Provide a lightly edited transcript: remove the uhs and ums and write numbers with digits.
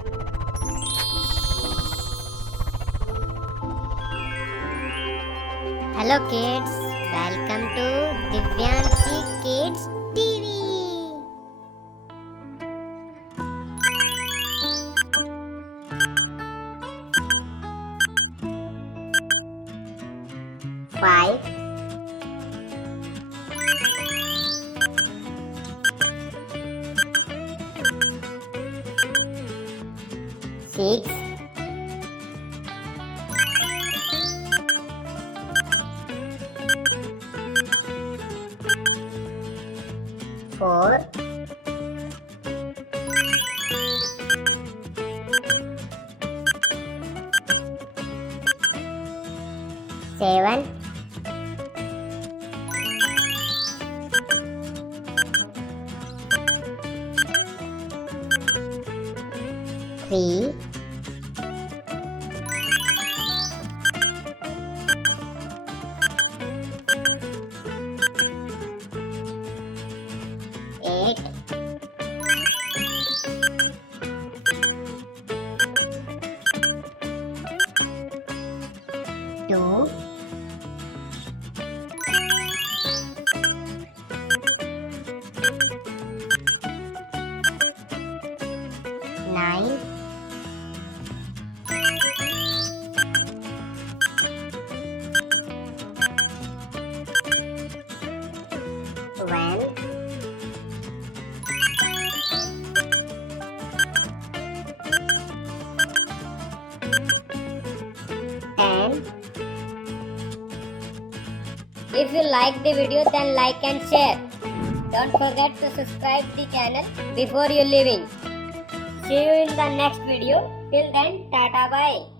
Hello kids, welcome to Divyanshi Kids TV. Five, six, four, seven, three, eight, two, nine, 12, 10. If you like the video, then like and share. Don't forget to subscribe the channel before you leaving. See you in the next video. Till then, tata bye.